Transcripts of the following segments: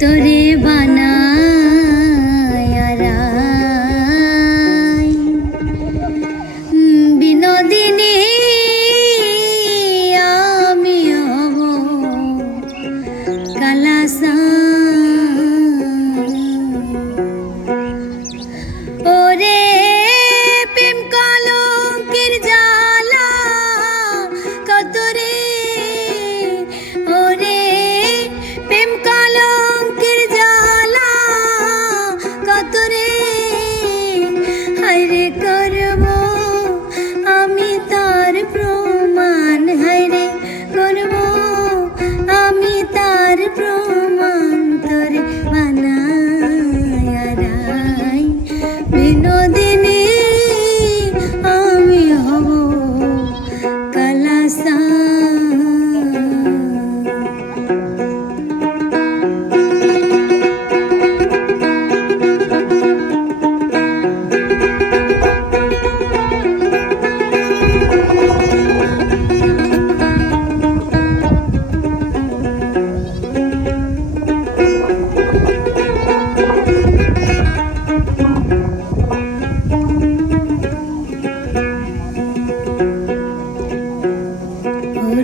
তোরে বানায়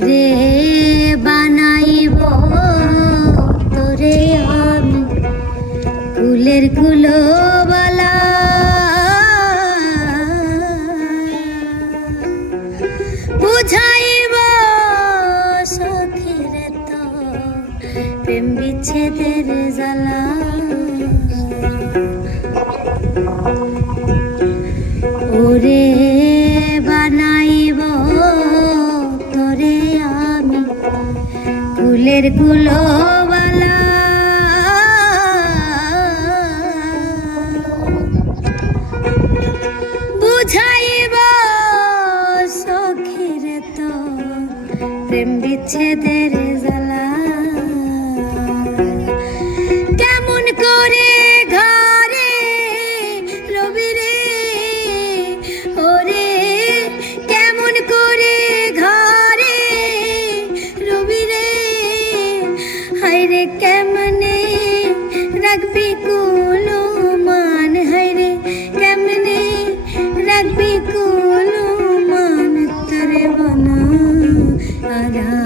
ওরে বানাইব তোরে আমি কুলের কুলো বালা বুঝাইব সখীর তো প্রেম বিচ্ছেদের জ্বালা। কুলের কুলোবালা বুঝাইব সখীর তো প্রেম বিচ্ছেদের হায়রে কেমনে রাখবি কুলো মান হায়রে কেমনে রাখবি কুলো মান তরে বনা আরাই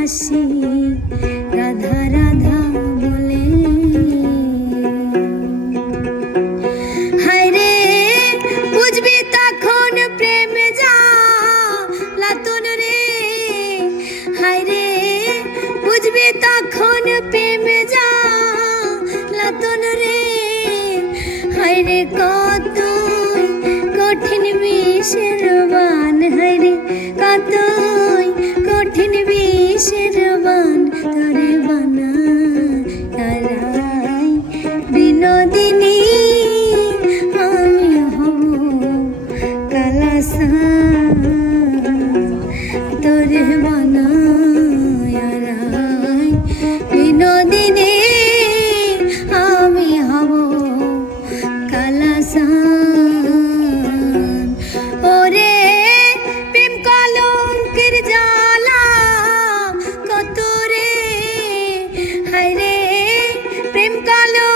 বাঁশি রাধা রাধা বলে। হায়রে, বুঝবি তখন প্রেম যা লাতুন রে। হায়রে, বুঝবি তখন প্রেম যা লাতুন রে। হায়রে কতই কঠিন বিষের বান, হায়রে কঠিন কিসের বান তারে বিনোদিনী আমি হব কালাসা তোরে বান প্রেম কালো